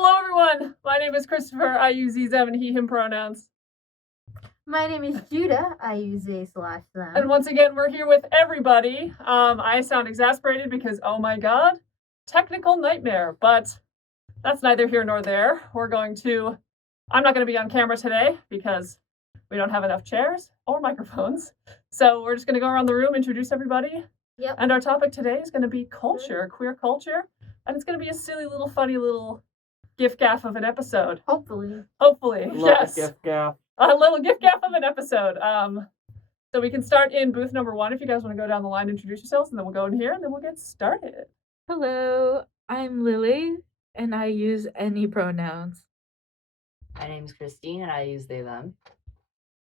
Hello, everyone. My name is Christopher. I use he, them, and he, him pronouns. My name is Judah. I use they/them. And once again, we're here with everybody. I sound exasperated because, oh my god, technical nightmare. But that's neither here nor there. I'm not going to be on camera today because we don't have enough chairs or microphones. So we're just going to go around the room, introduce everybody. Yep. And our topic today is going to be culture, queer culture. And it's going to be a silly little, funny little gift gaff of an episode. Hopefully, yes. Gift gaff. A little gift gaff of an episode. So we can start in booth number 1 if you guys want to go down the line, introduce yourselves, and then we'll go in here and then we'll get started. Hello, I'm Lily, and I use any pronouns. My name's Christine, and I use they, them.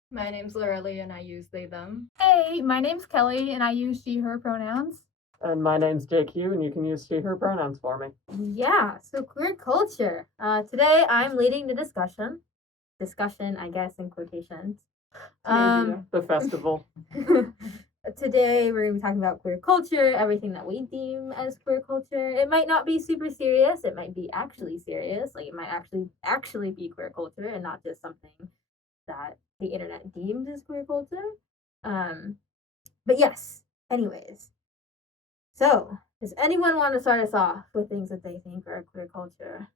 My name's Lorelli, and I use they, them. Hey, my name's Kelly, and I use she, her pronouns. And my name's JQ, and you can use she, her pronouns for me. yeah. So queer culture. Today I'm leading the discussion. Discussion, I guess, in quotations. The festival. Today we're going to be talking about queer culture, everything that we deem as queer culture. It might not be super serious. It might be actually serious. Like it might actually be queer culture and not just something that the internet deems as queer culture. But yes. Anyways. So, does anyone want to start us off with things that they think are queer culture?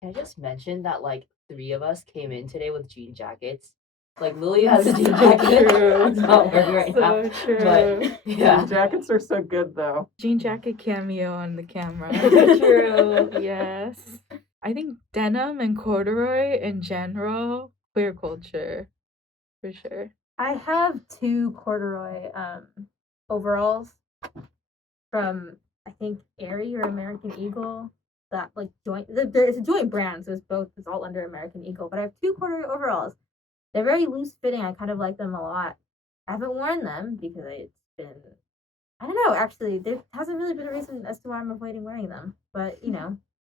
Can I just mention that, 3 of us came in today with jean jackets? Lily has a jean jacket. It's not working right now. True. But, yeah. Jackets are so good, though. Jean jacket cameo on the camera. True. Yes. I think denim and corduroy in general, queer culture, for sure. I have 2 corduroy overalls from, I think, Aerie or American Eagle. That joint, it's a joint brand, so it's all under American Eagle. But I have 2 corduroy overalls. They're very loose fitting. I kind of like them a lot. I haven't worn them because it's been, I don't know, actually, there hasn't really been a reason as to why I'm avoiding wearing them. But,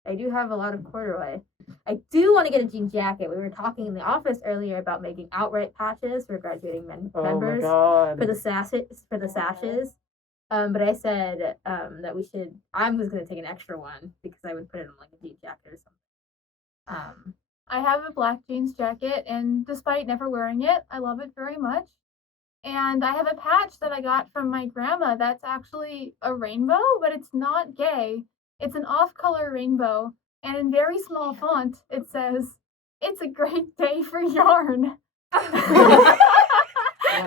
I do have a lot of corduroy. I do want to get a jean jacket. We were talking in the office earlier about making OutWrite patches for graduating members Oh my god. for the sashes. But I said that I was going to take an extra one because I would put it on a jean jacket or something. I have a black jeans jacket, and despite never wearing it, I love it very much. And I have a patch that I got from my grandma that's actually a rainbow, but it's not gay. It's an off-color rainbow, and in very small font, it says, "It's a great day for yarn."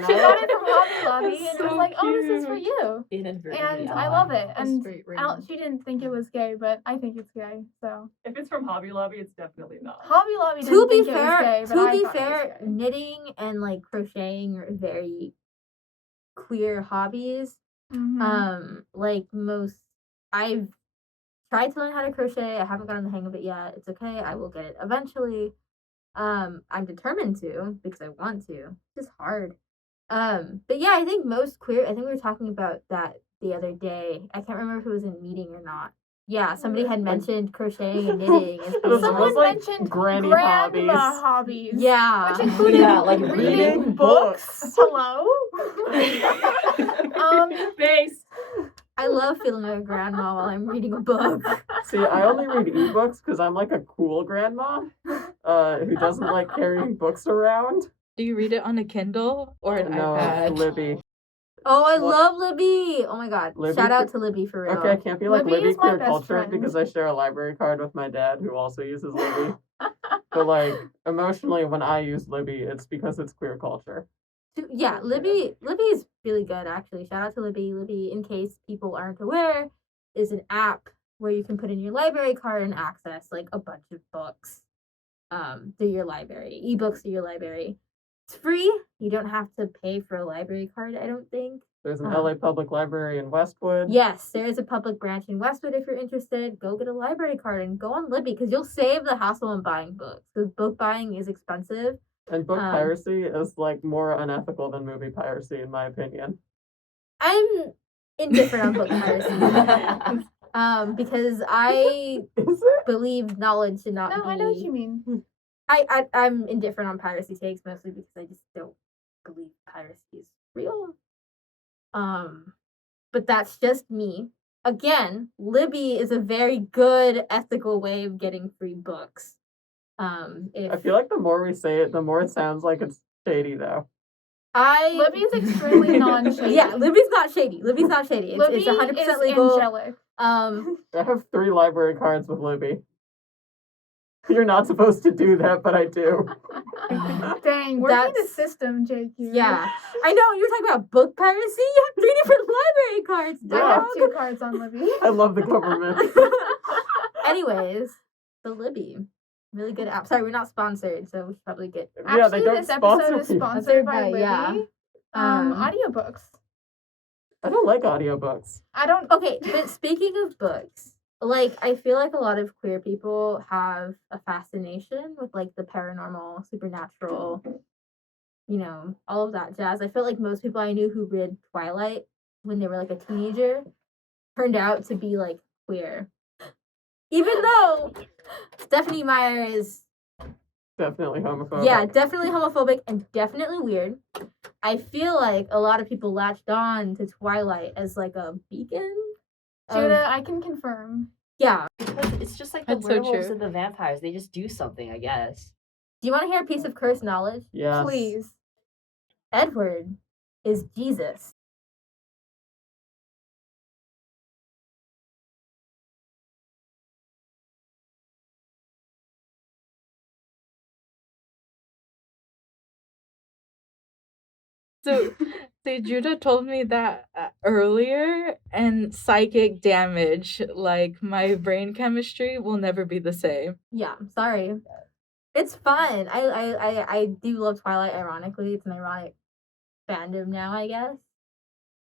She got it from Hobby Lobby, and it was like, "Oh, this is for you." And I love it. And she didn't think it was gay, but I think it's gay. So If it's from Hobby Lobby, it's definitely not. Hobby Lobby didn't To be think it was gay, but fair, I thought it was gay. knitting and crocheting are very queer hobbies. Mhm. I've tried to learn how to crochet. I haven't gotten the hang of it yet. It's okay. I will get it eventually. I'm determined to because I want to. It's just hard. But yeah, I think we were talking about that the other day. I can't remember if it was in a meeting or not. Yeah, somebody had mentioned crocheting and knitting. It was Someone almost like mentioned granny grandma hobbies. hobbies. Yeah. Which included reading books. Hello? Base. I love feeling like a grandma while I'm reading a book. See, I only read ebooks because I'm like a cool grandma who doesn't like carrying books around. Do you read it on a Kindle or an No, iPad? Libby. Oh, I What? love Libby. Oh my god. Libby Shout out for- to Libby for real. Okay, I can't be like Libby Libby is my queer best culture friend. because I share a library card with my dad who also uses Libby. But emotionally, when I use Libby, it's because it's queer culture. Yeah, Libby is really good actually. Shout out to Libby. Libby, in case people aren't aware, is an app where you can put in your library card and access a bunch of books through your library, ebooks through your library. It's free. You don't have to pay for a library card, I don't think. There's an LA Public Library in Westwood. Yes, there is a public branch in Westwood if you're interested. Go get a library card and go on Libby because you'll save the hassle in buying books because book buying is expensive. And book piracy is more unethical than movie piracy, in my opinion. I'm indifferent on book piracy. Because I Is it? believe knowledge should not No, be. I know what you mean. I'm indifferent on piracy takes mostly because I just don't believe piracy is real. But that's just me. again, Libby is a very good ethical way of getting free books. I feel like the more we say it, the more it sounds like it's shady, though. Libby's extremely non-shady. Yeah, Libby's not shady. Libby's not shady. It's 100% is legal. angelic. I have 3 library cards with Libby. You're not supposed to do that, but I do. Dang, working the system, JQ. Yeah. I know, you're talking about book piracy? You have 3 different library cards, I Yeah. have 2 cards on Libby. I love the government. Anyways, the Libby. Really good app. Sorry, we're not sponsored, so we should probably get... Yeah, they Actually, don't this episode is sponsor me. sponsored by Libby. Yeah. Audiobooks. I don't like audiobooks. I don't. Okay, but speaking of books, like, I feel like a lot of queer people have a fascination with, like, the paranormal, supernatural, you know, all of that jazz. I feel like most people I knew who read Twilight when they were, like, a teenager turned out to be, like, queer. Even though Stephanie Meyer is... Definitely homophobic. Yeah, definitely homophobic and definitely weird. I feel like a lot of people latched on to Twilight as, like, a beacon. Judah, I can confirm. Yeah. Because it's just like the That's so werewolves true. and the vampires. They just do something, I guess. Do you want to hear a piece of cursed knowledge? Yes. Please. Edward is Jesus. So Judah told me that earlier, and psychic damage, like my brain chemistry, will never be the same. Yeah, I'm sorry. It's fun. I do love Twilight, ironically. It's an ironic fandom now, I guess.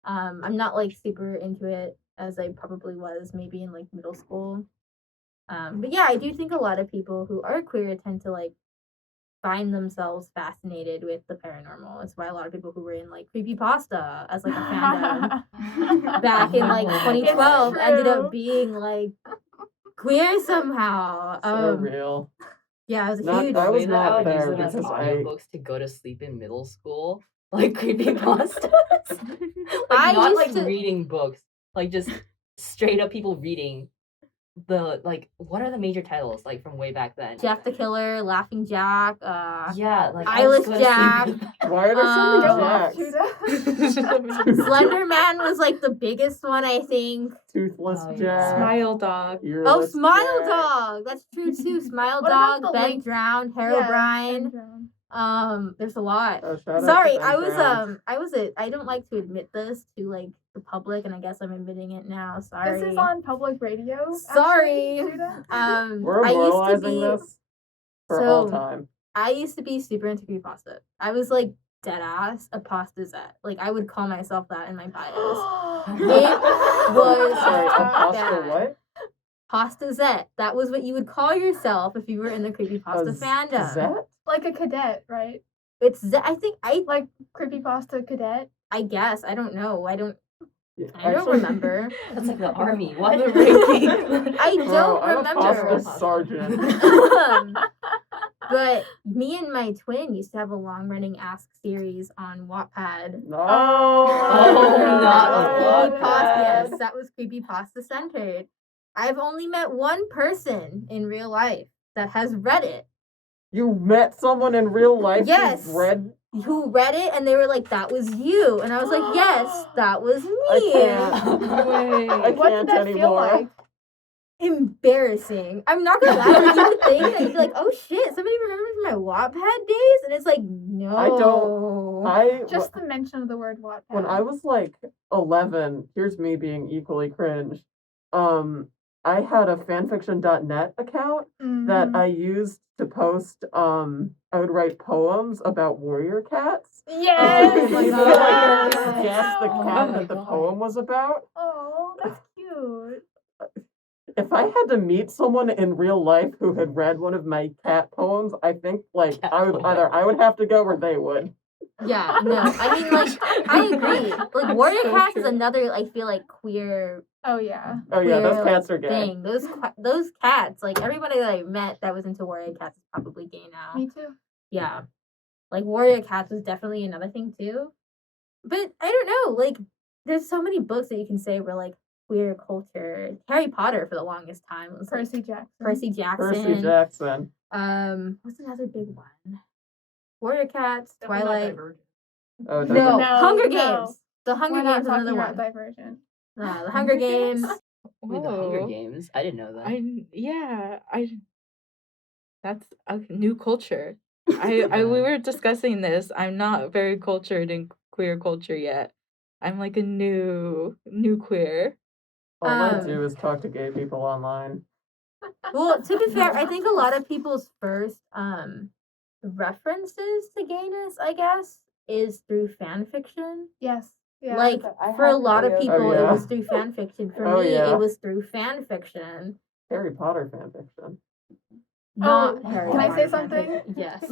I'm not, like, super into it as I probably was maybe in, like, middle school. But yeah, I do think a lot of people who are queer tend to, like, find themselves fascinated with the paranormal. It's why a lot of people who were in, like, creepypasta as, like, a fandom back in, like, 2012 ended true. up being, like, queer somehow. So real. Yeah, it was a Not- huge... I was Way that not I would use there them as because I- audiobooks to go to sleep in middle school. Like creepypastas. I Like not used like to- reading books. Like just straight up people reading the like what are the major titles like from way back then? Jack the Killer, Laughing Jack, Yeah, like I would Eyeless go to sleep Jack. with that. Why are there so Go many off, Jacks? Judah. Slender Man was, like, the biggest one, I think. Toothless Oh, yeah. Jack. Smile dog. Oh, Earless Smile Jack. Dog! That's true, too. Smile What about Dog, the Ben link- Drowned, Yeah, Herobrine. syndrome. There's a lot. Oh, shout out to Sorry, Ben I was Brown. I don't like to admit this to, like, the public, and I guess I'm admitting it now. Sorry. This is on public radio. Sorry. Actually, Judah. We're I used to immortalizing be this for all so- time. I used to be super into creepypasta. I was, like, dead ass a pastazette. Like, I would call myself that in my bios. It was Sorry, a pasta bad. what? Pastazette. That was what you would call yourself if you were in the creepypasta fandom. Zet? Like a cadet, right? It's I think Like creepypasta cadet. I guess I don't know. I don't Yeah, I don't actually- remember. That's like the army. What the ranking? I Bro, don't I'm a remember. pasta sergeant. But me and my twin used to have a long-running Ask series on Wattpad. No. not on Creepypasta, Wattpad. yes, that was creepypasta centered. I've only met one person in real life that has read it. You met someone in real life Yes. who's read. Who read it and they were like, "That was you," and I was like, "Yes, that was me." I can't. Wait. I What can't did that feel anymore. like? Embarrassing. I'm not gonna lie. Like, you would think that you'd be like, "Oh shit, somebody remembers my Wattpad days," and it's like, no. I don't- I Just the mention of the word Wattpad. when I was like 11, here's me being equally cringe. I had a fanfiction.net account that Mhm. I used to post I would write poems about warrior cats. Yes. Oh my So, God. like, guess the Oh cat my that the God. poem was about. Oh, that's cute. If I had to meet someone in real life who had read one of my cat poems, I think like Cat I would poem. either I would have to go or they would. Yeah, no. I mean, like, I agree. Like, warrior so cats is true. another, I feel like, queer Oh yeah. Oh yeah, those Queer, cats are gay. thing. Those cats, like, everybody that I met that was into warrior cats is probably gay now. Me too. Yeah. Like, warrior cats was definitely another thing, too. But, I don't know, like, there's so many books that you can say where, like, queer culture. Harry Potter for the longest time was like, Percy Jackson. Percy Jackson. Percy Jackson. What's another big one? Warrior Cats, Definitely not Twilight. Divergent. Oh, No, Divergent. Hunger no. Games. The Hunger We're not Games is talking another about one. Divergent. The Hunger Games. Wait, the Hunger Whoa. Games. I didn't know that. That's a new culture. We were discussing this. I'm not very cultured in queer culture yet. I'm like a new queer. All I Um, do is talk to gay people online. Well, to be fair, I think a lot of people's first references to gayness, I guess, is through fan fiction. Yes. Yeah. Like I for a have lot of videos. people, Oh, yeah. it was through fan fiction. For Oh, me, yeah. it was through fan fiction. Harry Potter fanfiction. Not Oh, Harry can I Potter say something? fanfiction. Yes.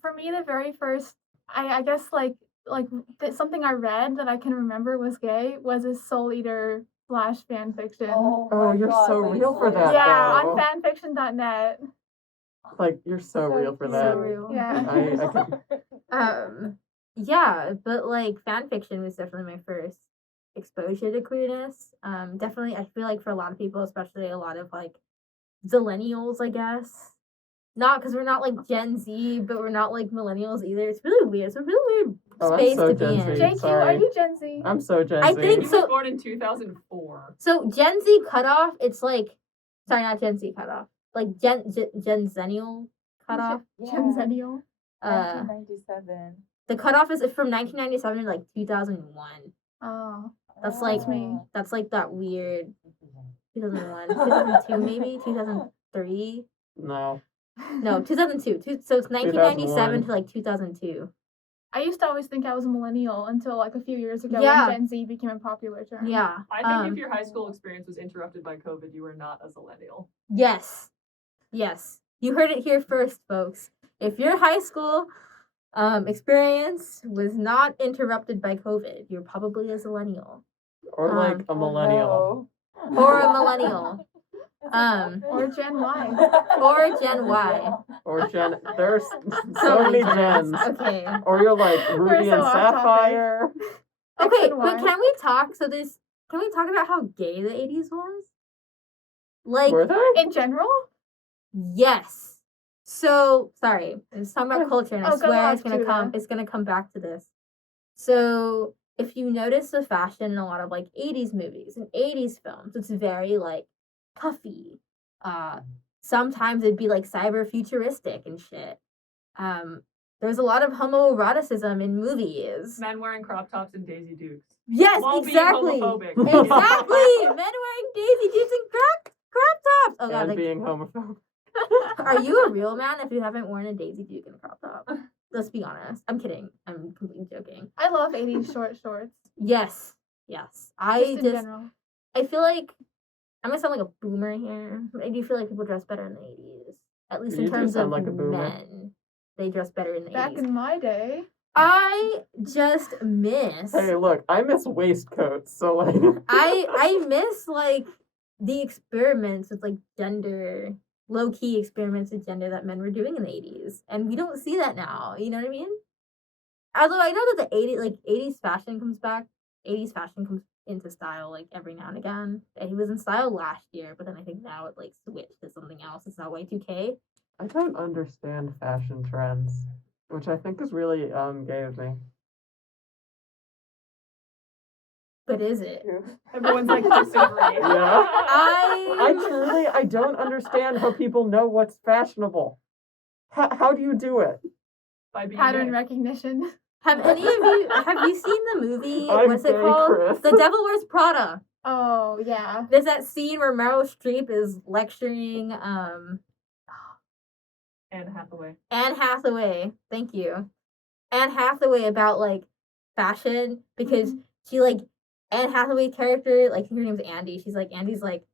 For me, the very first, I guess something I read that I can remember was gay was a Soul Eater / fan fiction. Oh, you're so real for that. yeah, though. on fanfiction.net. Like, you're so real for So that. real. Yeah. I can, Yeah, but like fan fiction was definitely my first exposure to queerness. Definitely, I feel like for a lot of people, especially a lot of like zillennials, I guess. Not because we're not like Gen Z, but we're not like millennials either. It's really weird. It's a really weird Oh, I'm space so to be Gen in. Z. JQ, are Sorry. you Gen Z? I'm so Gen I Z. think He so- was born in 2004. So Gen Z cutoff, it's like, sorry, not Gen Z cutoff, like Gen Zennial cutoff. Gen Zennial. 1997. The cutoff is from 1997 to like 2001. Oh. That's like That's me. That's like that weird 2001, 2002 maybe, 2003. No. No, 2002. So it's 1997 2001. to like 2002. I used to always think I was a millennial until like a few years ago Yeah. when Gen Z became a popular term. Yeah. I think if your high school experience was interrupted by COVID, you were not a millennial. Yes. Yes. You heard it here first, folks. If your high school experience was not interrupted by COVID, you're probably a millennial. Or like a millennial. Or a millennial. Or Gen Y. Or Gen Y. Or Gen. There's So so many gens. gens. Okay. Or you're like Ruby so and off topic. Sapphire. Okay, X and but Y. can we talk? Can we talk about how gay the 80s was? Like, Were they? In general? yes. So sorry, I'm just talking about culture, and I Oh, go swear off, it's gonna Judah. come. It's gonna come back to this. So if you notice the fashion in a lot of like 80s movies and 80s films, it's very like puffy. Sometimes it'd be like cyber futuristic and shit. There's a lot of homoeroticism in movies. Men wearing crop tops and Daisy Dukes. Yes, While exactly. being homophobic. Exactly. Men wearing Daisy Dukes and crop tops. Oh god, And like, being homophobic. are you a real man if you haven't worn a Daisy Duke and a crop top? Let's be honest. I'm kidding. I'm completely joking. I love 80s short shorts. Yes. Yes. Just in general. I feel like I'm gonna sound like a boomer here. But I do feel like people dress better in the 80s. At least You in do terms sound of like a boomer. men. They dress better in the Back 80s. in my day. I just miss Hey, look, I miss waistcoats, so like. I miss like the experiments with like gender, low key experiments with gender that men were doing in the 80s, and we don't see that now. You know what I mean? Although I know that the 80s fashion comes back. 80s fashion comes into style like every now and again. And he was in style last year, but then I think now it like switched to something else. It's not Y2K. I don't understand fashion trends, which I think is really gay of me. But is it? Everyone's like disagreeing. Yeah. I I don't understand how people know what's fashionable. How do you do it? By being Pattern gay. recognition. have any of you seen the movie? I'm What's it gay, called? Chris. The Devil Wears Prada. Oh, yeah. There's that scene where Meryl Streep is lecturing Anne Hathaway. Anne Hathaway. Thank you. Anne Hathaway about like fashion because she like Anne Hathaway character, like her name's Andy. She's like Andy's like,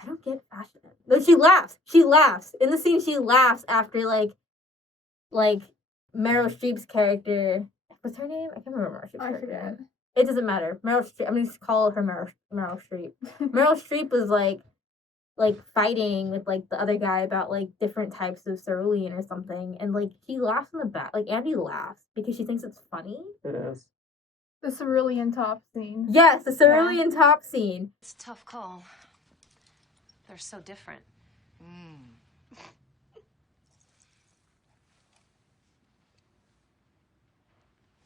I don't get fashion. But she laughs. She laughs. In the scene she laughs after like Meryl Streep's character. What's her name? I can't remember Meryl Streep's I character. forget. It doesn't matter. Meryl Streep. I'm gonna just call her Meryl Streep. Meryl Streep was like fighting with like the other guy about like different types of cerulean or something, and like he laughs in the back. Like Andy laughs because she thinks it's funny. It is. The cerulean top scene. Yes, the cerulean top scene. It's a tough call. They're so different.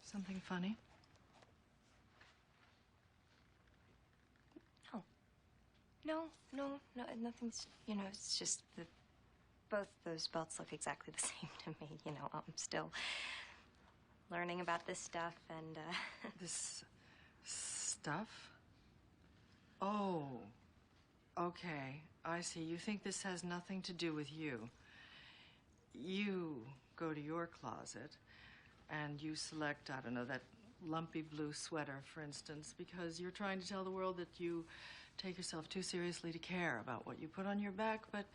Something funny? No, nothing's, it's just that both those belts look exactly the same to me, I'm still learning about this stuff and, This stuff? Oh, okay. I see. You think this has nothing to do with you. You go to your closet and you select, I don't know, that lumpy blue sweater, for instance, because you're trying to tell the world that you take yourself too seriously to care about what you put on your back. But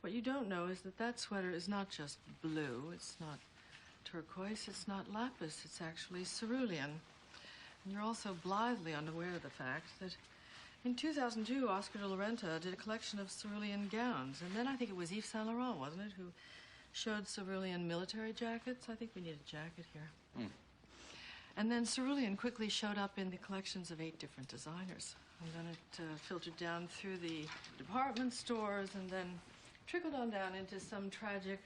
what you don't know is that that sweater is not just blue. It's not turquoise. It's not lapis. It's actually cerulean. And you're also blithely unaware of the fact that in 2002, Oscar de la Renta did a collection of cerulean gowns. And then I think it was Yves Saint Laurent, wasn't it, who showed cerulean military jackets. I think we need a jacket here. And then cerulean quickly showed up in the collections of 8 different designers. And then it filtered down through the department stores and then trickled on down into some tragic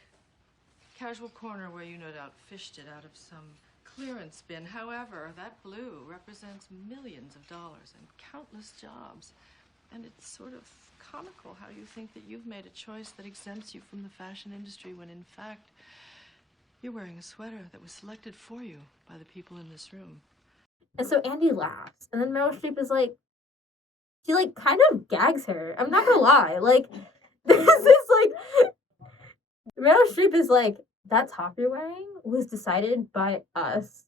casual corner where you no doubt fished it out of some clearance bin. However, that blue represents millions of dollars and countless jobs. And it's sort of comical how you think that you've made a choice that exempts you from the fashion industry when in fact you're wearing a sweater that was selected for you by the people in this room. And so Andy laughs, and then Meryl Streep is like, she like kind of gags her. I'm not gonna lie, like this is like Meryl Streep is like, that top you're wearing was decided by us.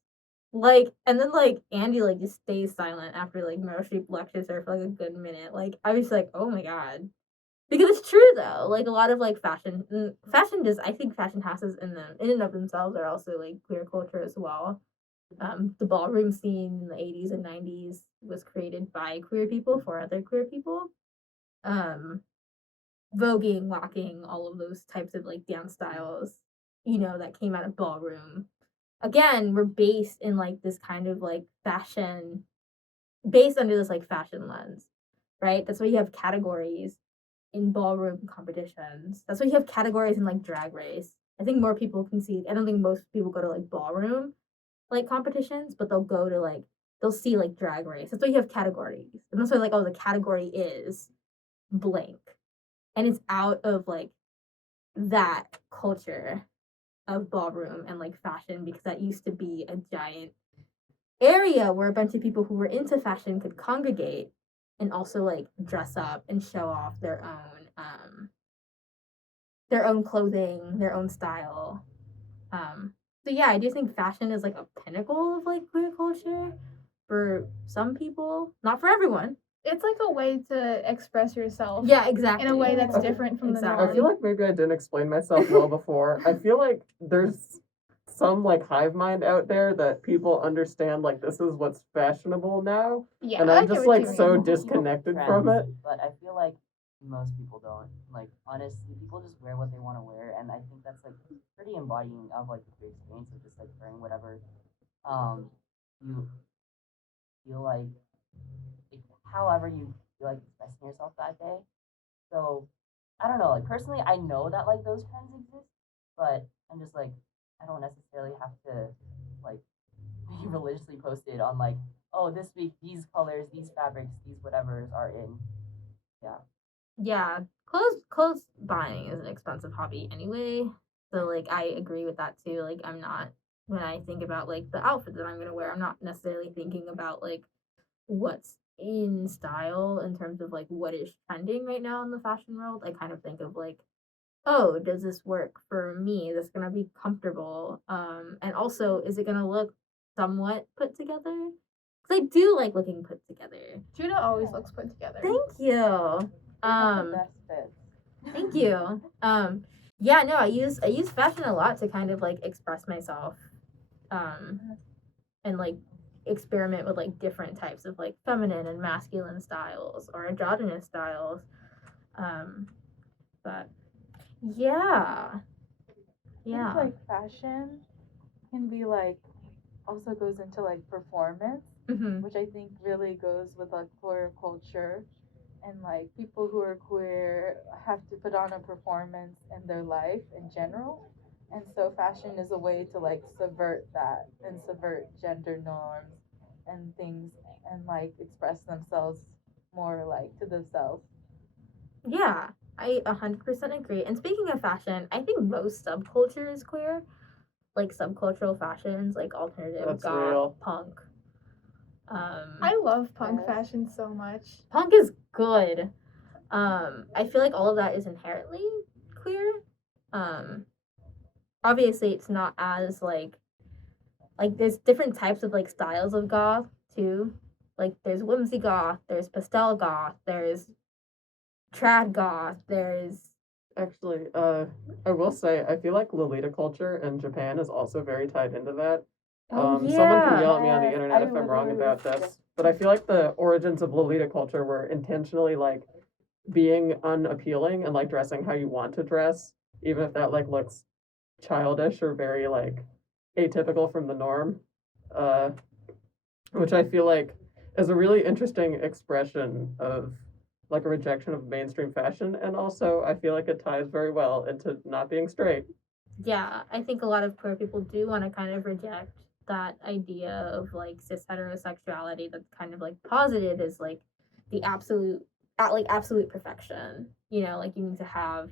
Like, and then like Andy like just stays silent after like Meryl Streep lectures her for like a good minute. Like I was like, oh my god. Because it's true though, like a lot of like fashion I think fashion houses in and of themselves are also like queer culture as well. The ballroom scene in the 80s and 90s was created by queer people for other queer people. Voguing, locking, all of those types of like dance styles, that came out of ballroom. Again, were based in like this kind of like fashion, based under this like fashion lens, right? That's why you have categories in ballroom competitions. That's why you have categories in like Drag Race. I think more people can see. I don't think most people go to like ballroom like competitions, but they'll go to like they'll see like Drag Race. That's why you have categories, and that's why like, oh, the category is blank, and it's out of like that culture of ballroom and like fashion, because that used to be a giant area where a bunch of people who were into fashion could congregate and also like dress up and show off their own clothing, their own style. So yeah, I do think fashion is like a pinnacle of like queer culture for some people, not for everyone. It's like a way to express yourself. Yeah, exactly. In a way that's different from the norm. I feel like maybe I didn't explain myself well before. I feel like there's some like hive mind out there that people understand like this is what's fashionable now. Yeah, and I I'm get just what like you so mean. disconnected Trends, from it. But I feel like most people don't. Like, honestly, people just wear what they want to wear, and I think that's like pretty embodying of like the queer experience of just like wearing whatever you feel like, however you feel like expressing yourself that day. So I don't know, like personally I know that like those trends exist, but I'm just like, I don't necessarily have to like be religiously posted on like, oh, this week these colors, these fabrics, these whatevers are in. Yeah, clothes buying is an expensive hobby anyway. So like I agree with that too. Like I'm not, when I think about like the outfit that I'm gonna wear, I'm not necessarily thinking about like what's in style in terms of like what is trending right now in the fashion world. I kind of think of like, oh, does this work for me? Is this gonna be comfortable? And also, is it gonna look somewhat put together? Because I do like looking put together. Judah always looks put together. Thank you. Best fits. Thank you. Yeah, no, I use fashion a lot to kind of like express myself, and like experiment with like different types of like feminine and masculine styles or androgynous styles. But yeah. I think like fashion can be like also goes into like performance, Mm-hmm. which I think really goes with like queer culture. And like people who are queer have to put on a performance in their life in general. And so fashion is a way to like subvert that and subvert gender norms and things and like express themselves more like to themselves. Yeah, I 100% agree. And speaking of fashion, I think most subculture is queer. Like subcultural fashions, like alternative, That's goth, real. punk. I love punk Yes. fashion so much. Punk is good. I feel like all of that is inherently queer. Um, Obviously, it's not as like there's different types of like styles of goth too. Like there's whimsy goth, there's pastel goth, there's trad goth, there's Actually, I will say, I feel like Lolita culture in Japan is also very tied into that. Someone can yell at me on the Yes, internet I if I'm wrong literally about was this, just- but I feel like the origins of Lolita culture were intentionally like being unappealing and like dressing how you want to dress, even if that like looks childish or very like atypical from the norm. Uh, which I feel like is a really interesting expression of like a rejection of mainstream fashion, and also I feel like it ties very well into not being straight. yeah, I think a lot of queer people do want to kind of reject that idea of like cis heterosexuality that's kind of like posited as like the absolute at like absolute perfection. You know, like you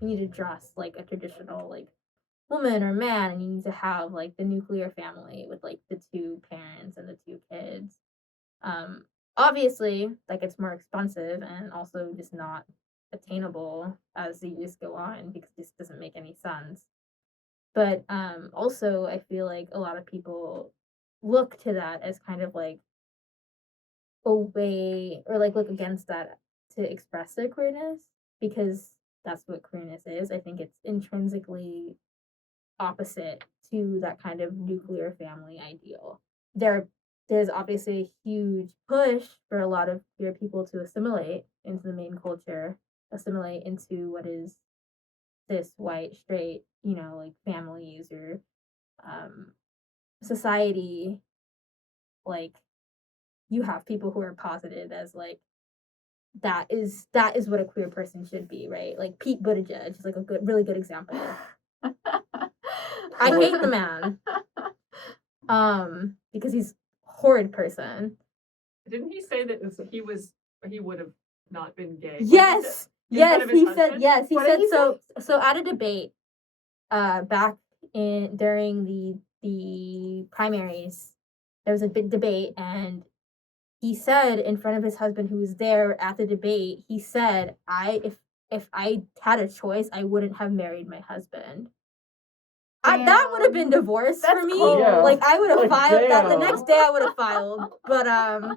need to dress like a traditional like woman or man, and you need to have like the nuclear family with like the two parents and the two kids. Um Obviously like it's more expensive and also just not attainable as the years go on because this doesn't make any sense. But also I feel like a lot of people look to that as kind of like a way or like look against that to express their queerness because that's what queerness is. I think it's intrinsically opposite to that kind of nuclear family ideal. There's obviously a huge push for a lot of queer people to assimilate into the main culture, assimilate into what is this white straight, like families or um, society. Like you have people who are posited as like that is what a queer person should be, right? Like Pete Buttigieg is like a really good example. I hate the man. Because he's a horrid person. Didn't he say that he would have not been gay? Yes. In Yes, front of his he said husband? yes. He What said did he so at a debate back in during the primaries, there was a big debate and he said in front of his husband who was there at the debate, he said, if I had a choice, I wouldn't have married my husband. That would have been divorce for That's me. cold. Yeah. Like I would have Like, filed that the damn. next day. I would have filed, but and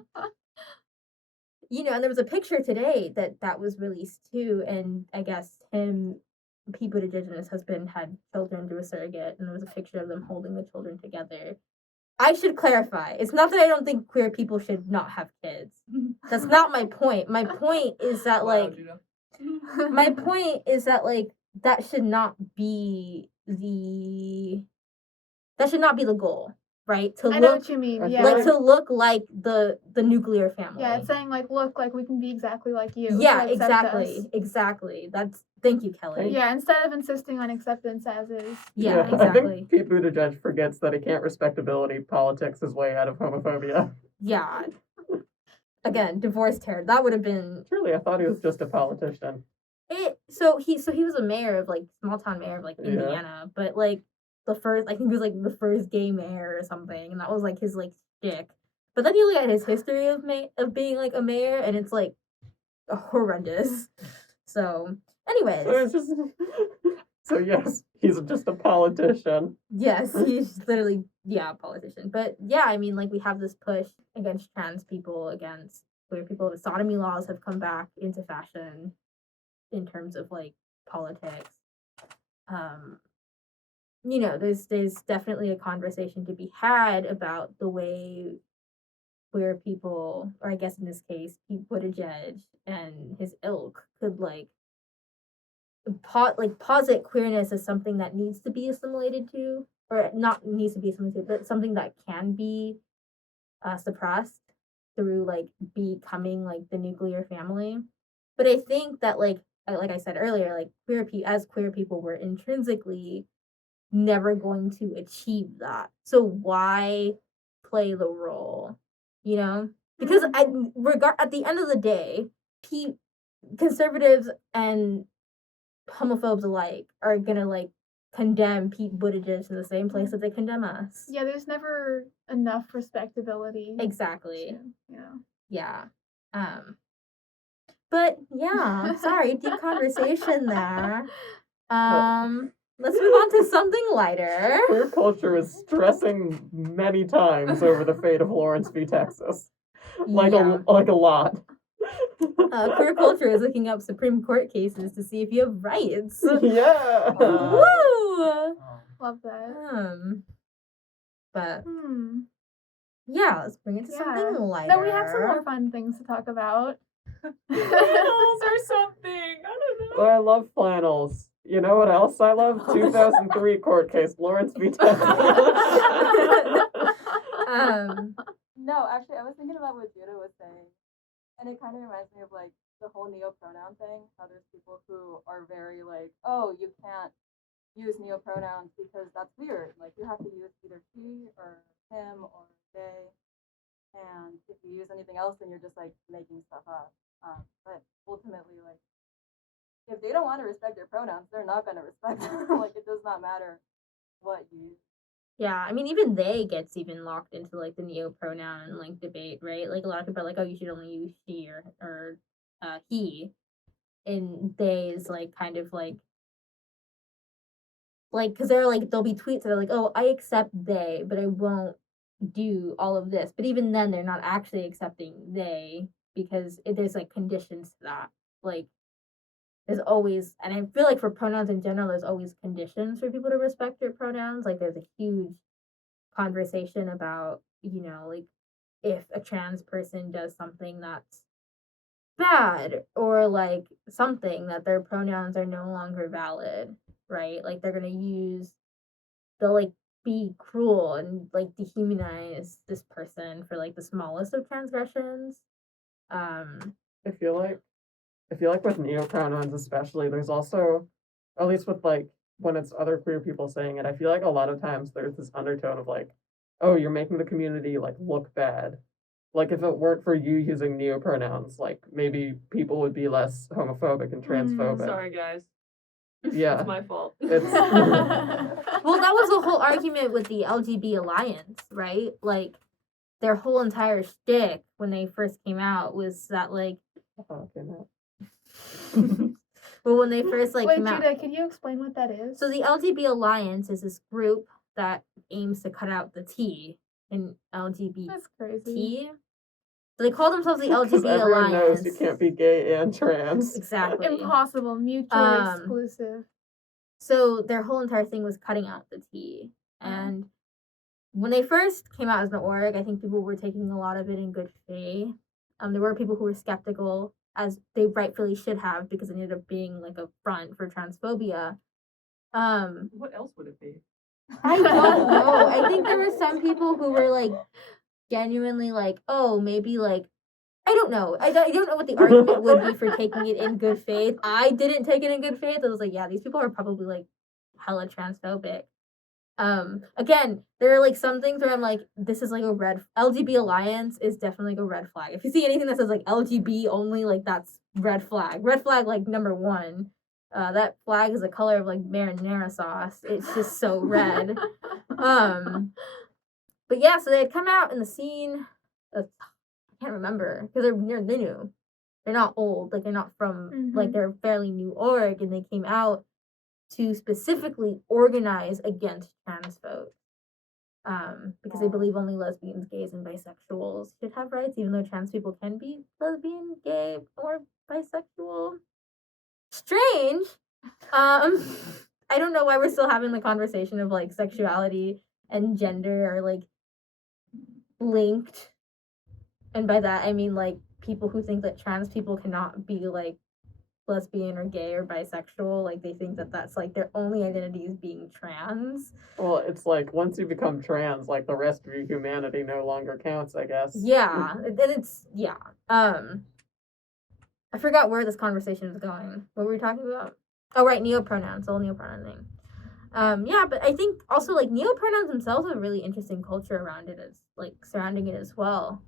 there was a picture today that was released too, and I guess Pete Buttigieg and his husband had children through a surrogate, and there was a picture of them holding the children together. I should clarify. It's not that I don't think queer people should not have kids. That's not my point. My point is that like my point is that like that should not be the goal, right? To I know look what you mean. I Yeah. feel like to look like the nuclear family. Yeah, it's saying like, look, like we can be exactly like you. Yeah, so accept us. exactly. Thank you, Kelly. Yeah, instead of insisting on acceptance as is. Yeah, I exactly. think Pete Buttigieg forgets that he can't respectability politics his way out of homophobia. Yeah. Again, divorced hair. That would have been Truly, I thought he was just a politician. it. So he was a mayor of like small town mayor of like Yeah. Indiana, but like I think he was like the first gay mayor or something, and that was like his like shtick. But then you look at his history of being like a mayor, and it's like horrendous. So, anyways, So it's just. So yes, he's just a politician. yes, he's literally a politician. But yeah, I mean, like we have this push against trans people, against queer people. The sodomy laws have come back into fashion in terms of like politics. There's definitely a conversation to be had about the way queer people, or I guess in this case, Pete Buttigieg and his ilk could like posit queerness as something that needs to be assimilated to, or not needs to be assimilated, but something that can be suppressed through like becoming like the nuclear family. But I think that like I said earlier, like queer people were intrinsically never going to achieve that. So why play the role? You know? Because at the end of the day, conservatives and homophobes alike are gonna like condemn Pete Buttigieg in the same place that they condemn us. Yeah, there's never enough respectability. Exactly. Yeah. But yeah, sorry, deep conversation there. Let's move on to something lighter. Queer culture is stressing many times over the fate of Lawrence v. Texas. Like a lot. Queer culture is looking up Supreme Court cases to see if you have rights. Yeah. Woo! Love that. But yeah, let's bring it to something lighter. No, we have some more fun things to talk about. Flannels or something. I don't know. I love flannels. You know what else I love? 2003 court case, Lawrence v. Texas. No, actually, I was thinking about what Judah was saying, and it kind of reminds me of like the whole neopronoun thing. How there's people who are very like, oh, you can't use neopronouns because that's weird. Like you have to use either he or him or they, and if you use anything else, then you're just like making stuff up. But ultimately, like if they don't want to respect your pronouns, they're not going to respect them. Like it does not matter what you use. Yeah, I mean, even they gets even locked into like the neopronoun like debate, right? Like a lot of people are like, oh, you should only use she or he, and they is like kind of like because they're like they'll be tweets that are like, oh, I accept they, but I won't do all of this. But even then, they're not actually accepting they because there's like conditions to that. Like there's always, and I feel like for pronouns in general, there's always conditions for people to respect your pronouns. Like there's a huge conversation about, you know, like if a trans person does something that's bad or like something that their pronouns are no longer valid, right? Like they'll like be cruel and like dehumanize this person for like the smallest of transgressions. I feel like with neopronouns especially, there's also, at least with like when it's other queer people saying it, I feel like a lot of times there's this undertone of like, oh, you're making the community like look bad. Like if it weren't for you using neopronouns, like maybe people would be less homophobic and transphobic. Sorry, guys. Yeah. It's my fault. It's Well, that was the whole argument with the LGBT Alliance, right? Like their whole entire shtick when they first came out was that like but when they first like came Judah, out, can you explain what that is? so the LGBT Alliance is this group that aims to cut out the T in LGBT. That's crazy. So they call themselves the LGBT everyone Alliance. knows you can't be gay and trans. Exactly. Impossible, mutually exclusive. So their whole entire thing was cutting out the T. And when they first came out as an org, I think people were taking a lot of it in good faith. There were people who were skeptical, as they rightfully should have, because it ended up being like a front for transphobia. What else would it be? I don't know. I think there were some people who were like genuinely like, oh, maybe like, I don't know. I don't know what the argument would be for taking it in good faith. I didn't take it in good faith. I was like, yeah, these people are probably like hella transphobic. Again, there are like some things where I'm like, this is like a LGBT Alliance is definitely like a red flag. If you see anything that says like LGB only, like that's red flag. Red flag like number 1. That flag is the color of like marinara sauce. It's just so red. But yeah, so they had come out in the scene. I can't remember because they're new. They're not old. Like they're not from like they're a fairly new org, and they came out to specifically organize against trans folks. Because they believe only lesbians, gays, and bisexuals should have rights, even though trans people can be lesbian, gay, or bisexual. Strange. I don't know why we're still having the conversation of like sexuality and gender are like linked, and by that I mean like people who think that trans people cannot be like lesbian or gay or bisexual. Like they think that that's like their only identity is being trans. Well, it's like once you become trans, like the rest of your humanity no longer counts, I guess. Yeah, and it's I forgot where this conversation is going. What were we talking about? Oh, right, neopronouns, the whole neopronoun thing. Yeah, but I think also like neopronouns themselves have a really interesting culture around it, as like surrounding it as well.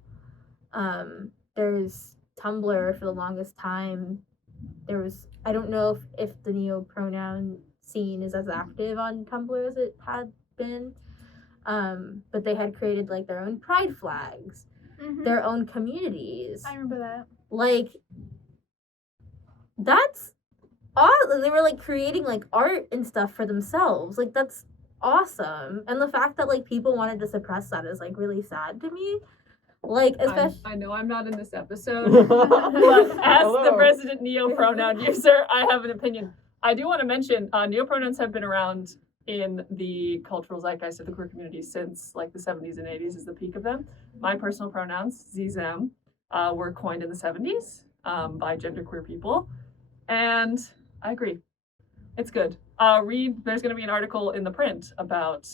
There's Tumblr for the longest time. I don't know if the neopronoun scene is as active on Tumblr as it had been. But they had created like their own pride flags, their own communities. I remember that. Like that's awesome. They were like creating like art and stuff for themselves. Like that's awesome. And the fact that like people wanted to suppress that is like really sad to me. Like especially I know I'm not in this episode, but as the resident neopronoun user, I have an opinion. I do want to mention neopronouns have been around in the cultural zeitgeist of the queer community since like the 70s and 80s is the peak of them. My personal pronouns, ze, them, were coined in the 70s by genderqueer people. And I agree. It's good. There's going to be an article in the print about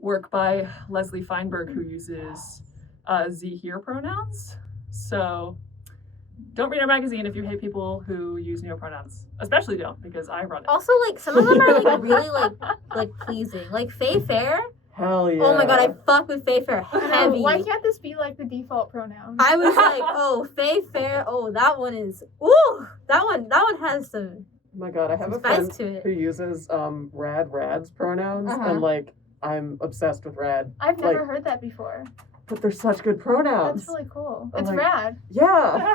work by Leslie Feinberg who uses ze, here pronouns. So don't read our magazine if you hate people who use neopronouns. Especially don't, because I run it. Also, like, some of them are, like, really, like pleasing. Like, Faye Fair. Hell yeah. Oh my god, I fuck with Faye Fair heavy. Why can't this be, like, the default pronoun? I was like, oh, Faye Fair, oh, that one is, ooh, that one has some. Oh my god, I have a spice friend to it. who uses rad's pronouns, and like I'm obsessed with rad. I've never like, heard that before. But they're such good pronouns. That's really cool. I'm It's like, rad. Yeah.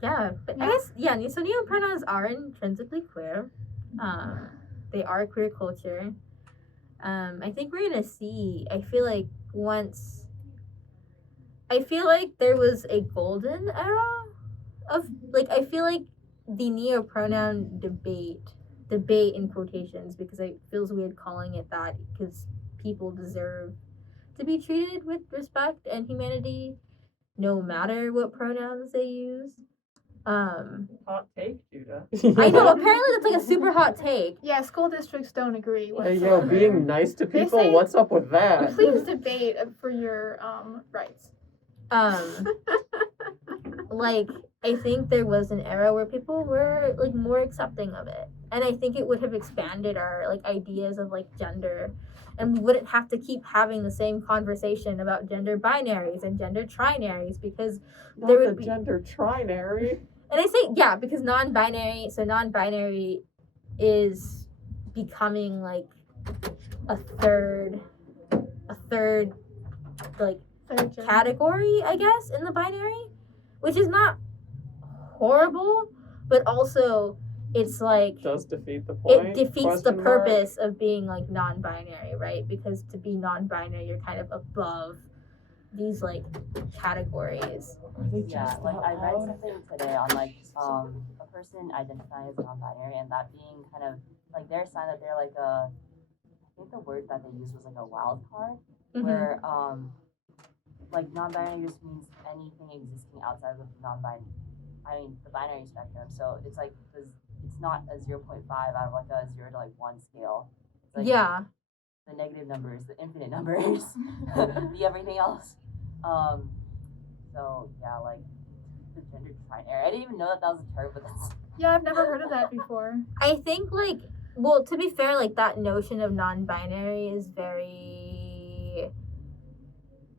Yeah, but I guess, so neopronouns are intrinsically queer. They are queer culture. I think we're gonna see, I feel like there was a golden era of, like, I feel like the neopronoun debate in quotations, because it feels weird calling it that, because people deserve to be treated with respect and humanity no matter what pronouns they use. Hot take, Judah. I know, apparently that's like a super hot take. Yeah, school districts don't agree. Hey, yo, being nice to They people, say- what's up with that? Please debate for your rights. Like, I think there was an era where people were like more accepting of it, and I think it would have expanded our like ideas of like gender, and we wouldn't have to keep having the same conversation about gender binaries and gender trinaries, because Not there the would be, gender trinary. and I say because non-binary is becoming like a third like Third gender. category, I guess, in the binary, which is not horrible, but also it's like Does defeat the point. it defeats the Question mark? purpose of being like non-binary, right? Because to be non-binary, you're kind of above these like categories. Yeah, like I read something today on like a person identifying as non-binary, and that being kind of like their sign that they're like I think the word that they used was like a wild card, where like non-binary just means anything existing outside of the the binary spectrum. So it's like it's not a 0.5 out of like a 0 to like 1 scale. It's like Yeah. the negative numbers, the infinite numbers, the everything else. So yeah, like the gender trinary. I didn't even know that was a term, but that's Yeah, I've never heard of that before. I think like, well, to be fair, like that notion of non-binary is very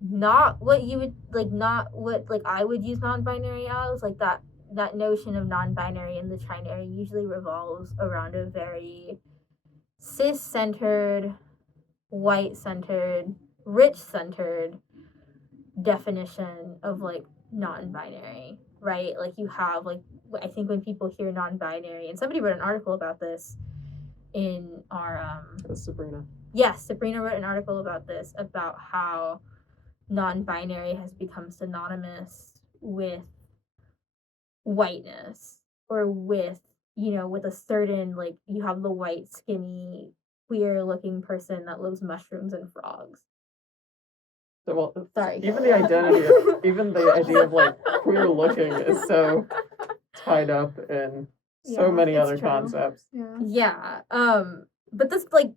not what you would like, not what like I would use non-binary as. Like that notion of non-binary and the trinary usually revolves around a very cis-centered, white-centered, rich-centered definition of like non-binary, right? Like you have like, I think when people hear non-binary, and somebody wrote an article about this in our Sabrina. yes, Sabrina wrote an article about this, about how non-binary has become synonymous with whiteness, or with, you know, with a certain, like, you have the white, skinny, queer looking person that loves mushrooms and frogs. So, well, Sorry. even the identity, even the idea of like queer looking is so tied up in so Yeah, many it's other true. concepts. Yeah. Yeah. But this like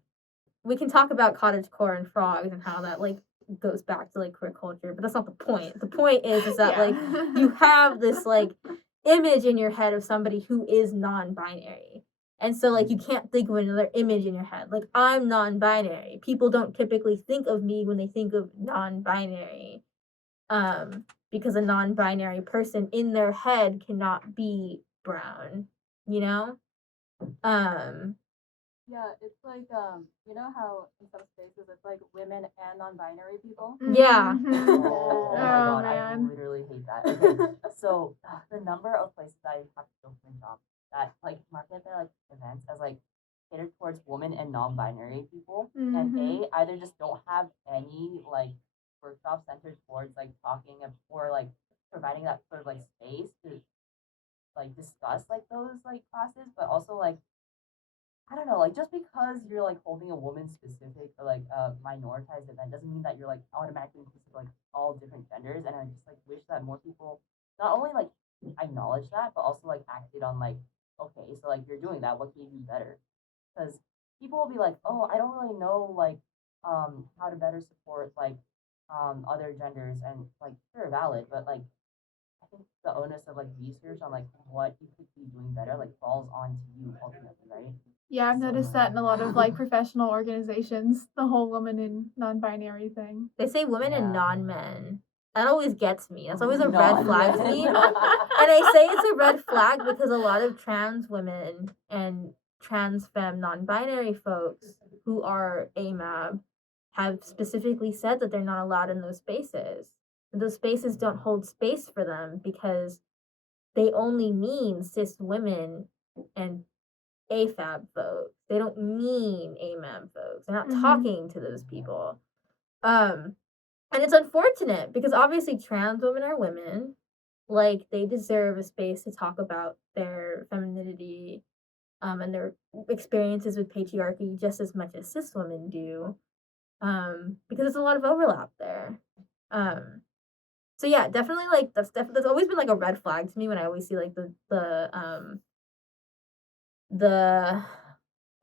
we can talk about cottagecore and frogs and how that like goes back to like queer culture, but that's not the point. The point is that like you have this like image in your head of somebody who is non-binary. And so like you can't think of another image in your head. Like I'm non-binary. People don't typically think of me when they think of non-binary. Because a non-binary person in their head cannot be brown, you know? Yeah, it's like you know how in some spaces it's like women and non-binary people. Yeah. Mhm. Oh my Oh, god, I man. literally hate that. Okay, so the number of places I have to go for my job that like market their like events as like catered towards women and non-binary people, and Mhm. either just don't have any like workshop centered towards like talking or like providing that sort of like space to like discuss like those like classes, but also like I don't know, like just because you're like holding a woman specific or like a minoritized event doesn't mean that you're like automatically inclusive of, like all different genders. And I just like wish that more people not only like acknowledge that, but also like acted on like, okay, so like you're doing that, what can you do better? Because people will be like, oh, I don't really know like how to better support like other genders and like they're valid, but like I think the onus of like research on like what you could be doing better like falls onto you ultimately, right? Yeah, I've So noticed that in a lot of like professional organizations, the whole woman and non-binary thing. They say women and Yeah. non-men. That always gets me. That's always a red Non-men. flag to me. And I say it's a red flag because a lot of trans women and trans femme non-binary folks who are AMAB have specifically said that they're not allowed in those spaces. Those spaces don't hold space for them because they only mean cis women and AFAB folks. They don't mean AMAB folks. They're not Mhm. talking to those people. And it's unfortunate because obviously trans women are women. Like they deserve a space to talk about their femininity and their experiences with patriarchy just as much as cis women do. Because there's a lot of overlap there. So yeah, definitely like that's always been like a red flag to me when I always see like the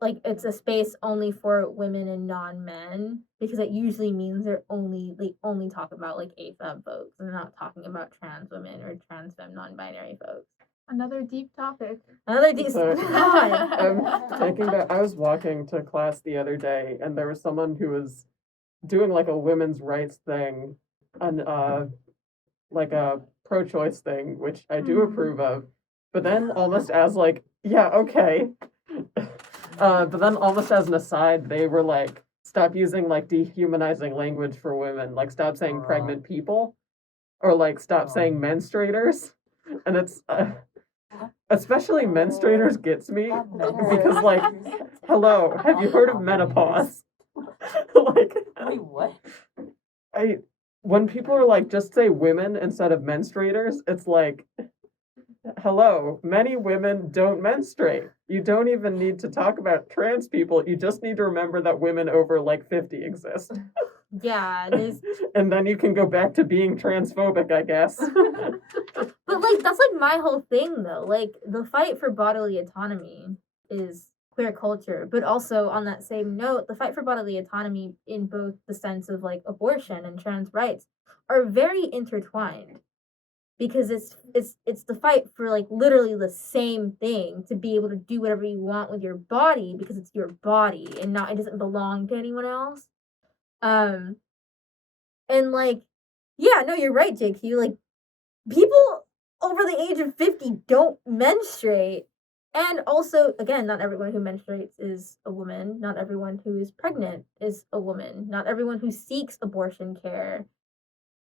like it's a space only for women and non-men because it usually means they only talk about like AFAB folks and they're not talking about trans women or trans femme non-binary folks. Another deep topic. Another decent So- God. I'm taking back. I was walking to class the other day, and there was someone who was doing like a women's rights thing, and like a pro-choice thing, which I do approve of. But then, almost as like, yeah, okay. But then, almost as an aside, they were like, stop using like dehumanizing language for women. Like, stop saying pregnant people, or like stop saying menstruators. And it's especially menstruators gets me because like, hello, have you heard of menopause? Like, Wait, what? when people are like, just say women instead of menstruators, it's like, hello, many women don't menstruate. You don't even need to talk about trans people. You just need to remember that women over like 50 exist. Yeah, there's And then you can go back to being transphobic, I guess. but like that's like my whole thing though. Like the fight for bodily autonomy is queer culture, but also on that same note, the fight for bodily autonomy in both the sense of like abortion and trans rights are very intertwined because it's the fight for like literally the same thing to be able to do whatever you want with your body because it's your body and not it doesn't belong to anyone else. And like yeah, no, you're right, JQ. Like people over the age of 50 don't menstruate. And also, again, not everyone who menstruates is a woman. Not everyone who is pregnant is a woman. Not everyone who seeks abortion care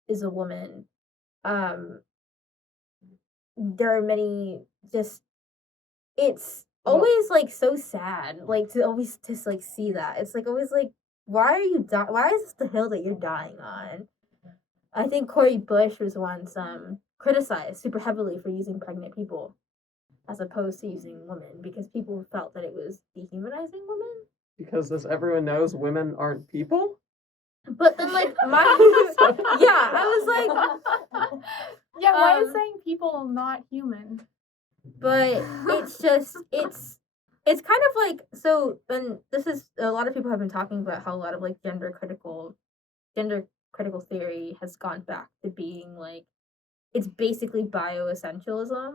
is a woman. There are many just it's always like so sad like to always just like see that. It's like always like why are you why is this the hill that you're dying on? I think Cori Bush was once criticized super heavily for using pregnant people as opposed to using women because people felt that it was dehumanizing women. Because as everyone knows, women aren't people. But then like my yeah, I was like, Yeah, why is Um, saying people not human? but it's just it's kind of like, so, and this is, a lot of people have been talking about how a lot of like gender critical theory has gone back to being like, it's basically bioessentialism,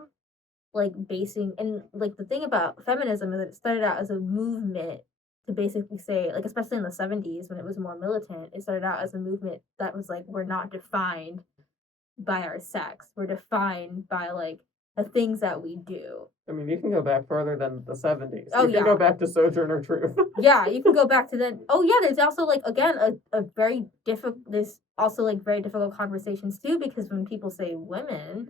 like basing, and like the thing about feminism is that it started out as a movement to basically say, like, especially in the 70s when it was more militant, it started out as a movement that was like, we're not defined by our sex, we're defined by like the things that we do. I mean, you can go back further than the 70s. Oh, You can yeah. go back to Sojourner Truth. Yeah, you can go back to then. Oh yeah, there's also like, again, a very difficult, there's also like very difficult conversations too, because when people say women,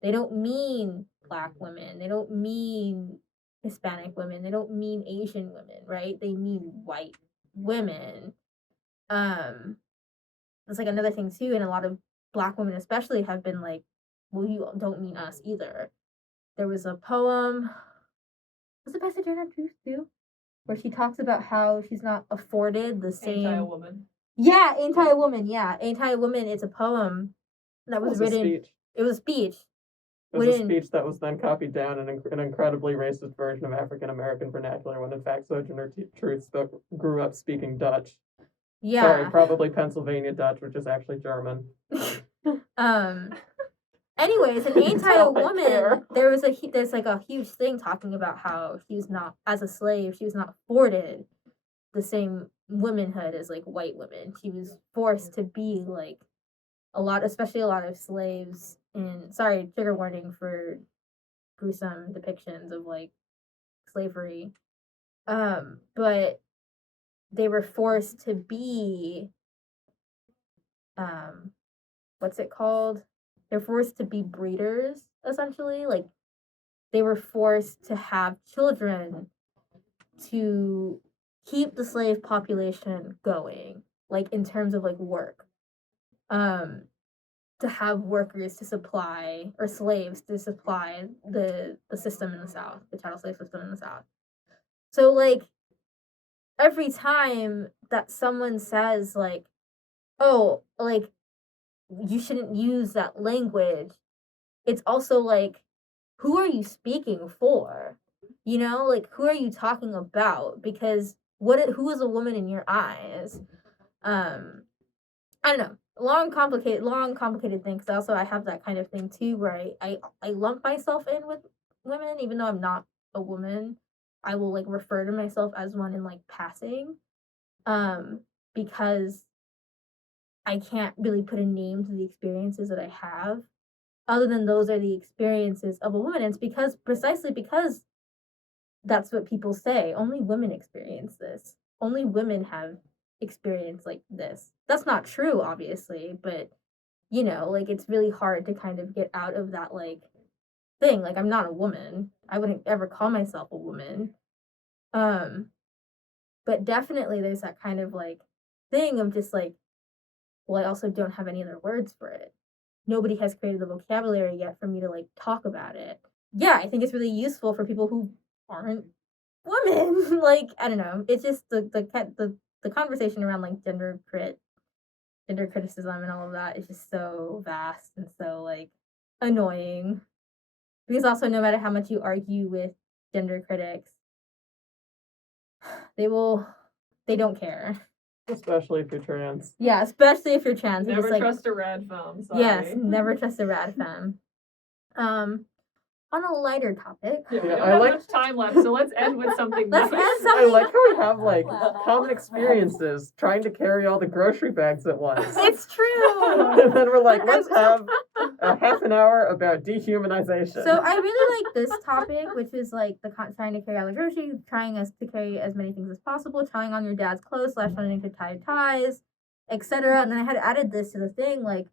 they don't mean Black women, they don't mean Hispanic women, they don't mean Asian women, right? They mean white women. That's like another thing too, and a lot of Black women especially have been like, well, you don't mean us either. There was a poem, was it by Sojourner Truth too, where she talks about how she's not afforded the same. Anti-woman. Yeah, Anti-Woman. Yeah, Anti-Woman. It's a poem that was It was a written. speech. It was a speech. It was a Written- speech that was then copied down in an incredibly racist version of African American vernacular, when in fact Sojourner Truth grew up speaking Dutch. Yeah. Sorry, probably Pennsylvania Dutch, which is actually German. Anyways, an Anti-Woman. There's like a huge thing talking about how she was not, as a slave, she was not afforded the same womanhood as like white women. She was forced to be like especially a lot of slaves in, sorry, trigger warning for gruesome depictions of like slavery. But they were forced to be what's it called? They're forced to be breeders, essentially. Like, they were forced to have children to keep the slave population going, like in terms of like work. To have workers to supply, or slaves to supply the system in the South, the chattel slave system in the South. So like every time that someone says like, oh, like, you shouldn't use that language, it's also like, who are you speaking for? You know, like, who are you talking about? Because who is a woman in your eyes? I don't know. Long complicated thing. Because also I have that kind of thing too, where I lump myself in with women, even though I'm not a woman. I will like refer to myself as one in like passing, because I can't really put a name to the experiences that I have, other than those are the experiences of a woman. And it's precisely because that's what people say. Only women experience this. Only women have experience like this. That's not true, obviously, but you know, like, it's really hard to kind of get out of that like thing. Like, I'm not a woman. I wouldn't ever call myself a woman. But definitely there's that kind of like thing of just like, well, I also don't have any other words for it. Nobody has created the vocabulary yet for me to like talk about it. Yeah, I think it's really useful for people who aren't women. Like, I don't know. It's just the conversation around like gender criticism and all of that is just so vast and so like annoying. Because also, no matter how much you argue with gender critics, they don't care. Especially if you're trans. Yeah, especially if you're trans. Never like, trust a rad femme. Sorry. yes, never trust a rad femme. On a lighter topic. Yeah, we Yeah, don't I have like- much time left, so let's end with something Let's nice. end I something. like how we have like common experiences trying to carry all the grocery bags at once. It's true. And then we're like, let's have a half an hour about dehumanization. So I really like this topic, which is like trying to carry all the groceries, trying to carry as many things as possible, trying on your dad's clothes / learning to tie ties, etc. And then I had added this to the thing, like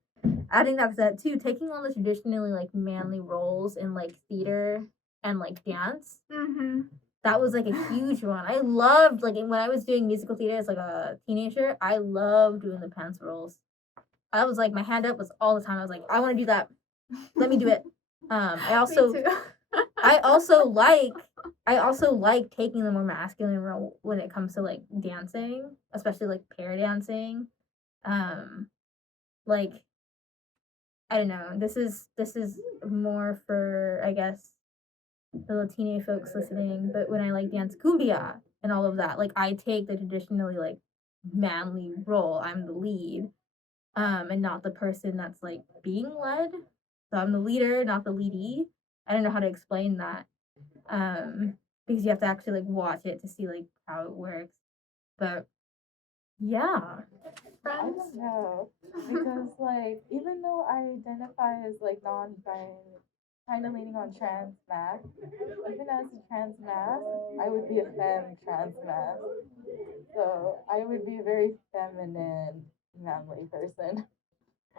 adding that to that too, taking on the traditionally like manly roles in like theater and like dance. Mm-hmm. That was like a huge one. I loved, like, when I was doing musical theater as like a teenager, I loved doing the pants roles. I was like, my hand up was all the time. I was like, I want to do that. Let me do it. I also Me too. I also like taking the more masculine role when it comes to like dancing, especially like pair dancing. Like, I don't know. This is more for, I guess, the Latino folks listening. But when I like dance cumbia and all of that, like I take the traditionally like manly role. I'm the lead, and not the person that's like being led. So I'm the leader, not the leadee. I don't know how to explain that, because you have to actually like watch it to see like how it works. But yeah, I Friends? don't know. Because, like, even though I identify as, like, non-binary, kind of leaning on trans mask, even as a trans mask, I would be a femme trans mask. So I would be a very feminine, manly person.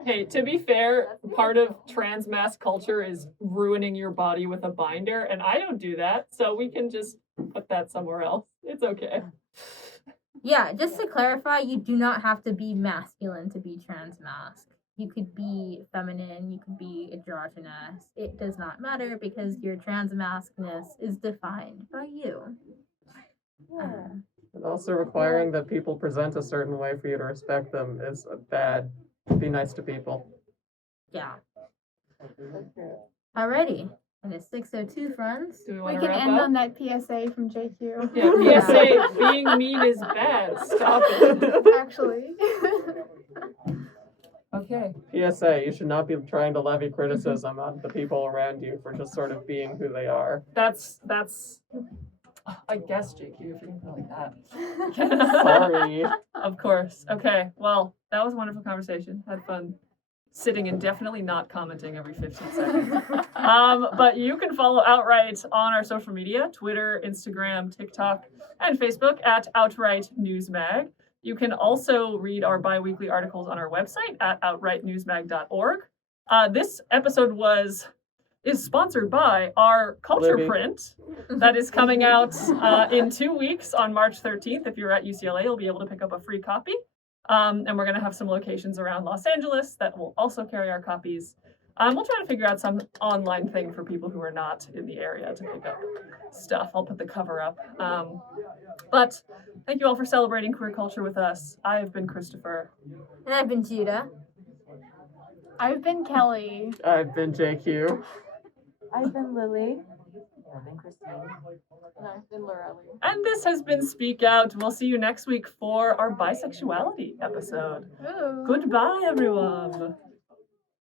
Hey, to be fair, part of trans mask culture is ruining your body with a binder, and I don't do that, so we can just put that somewhere else. It's okay. yeah. Just to clarify, you do not have to be masculine to be trans mask. You could be feminine. You could be androgynous. It does not matter because your trans maskness is defined by you. Yeah. And also requiring that people present a certain way for you to respect them is bad. Be nice to people. Yeah. Okay. Alrighty. And it's 6:02, friends. Do we We want to can wrap end up? on that PSA from JQ. Yeah, PSA, being mean is bad. Stop it. Actually. Okay. PSA, you should not be trying to levy criticism on the people around you for just sort of being who they are. That's I guess JQ if you can feel like that. Sorry. Of course. Okay. Well, that was a wonderful conversation. Had fun sitting and definitely not commenting every 15 seconds. But you can follow OutWrite on our social media, Twitter, Instagram, TikTok, and Facebook at OutWrite Newsmag. You can also read our bi-weekly articles on our website at outwritenewsmag.org. This episode is sponsored by our culture Libby. print that is coming out in 2 weeks on March 13th. If you're at UCLA, you'll be able to pick up a free copy. And we're going to have some locations around Los Angeles that will also carry our copies. We'll try to figure out some online thing for people who are not in the area to pick up stuff. I'll put the cover up. But thank you all for celebrating queer culture with us. I have been Christopher. And I've been Judah. I've been Kelly. I've been JQ. I've been Lily. I've been Christine. And I've been Lorelli. And this has been Speak Out. We'll see you next week for our bisexuality episode. Ooh. Goodbye, everyone.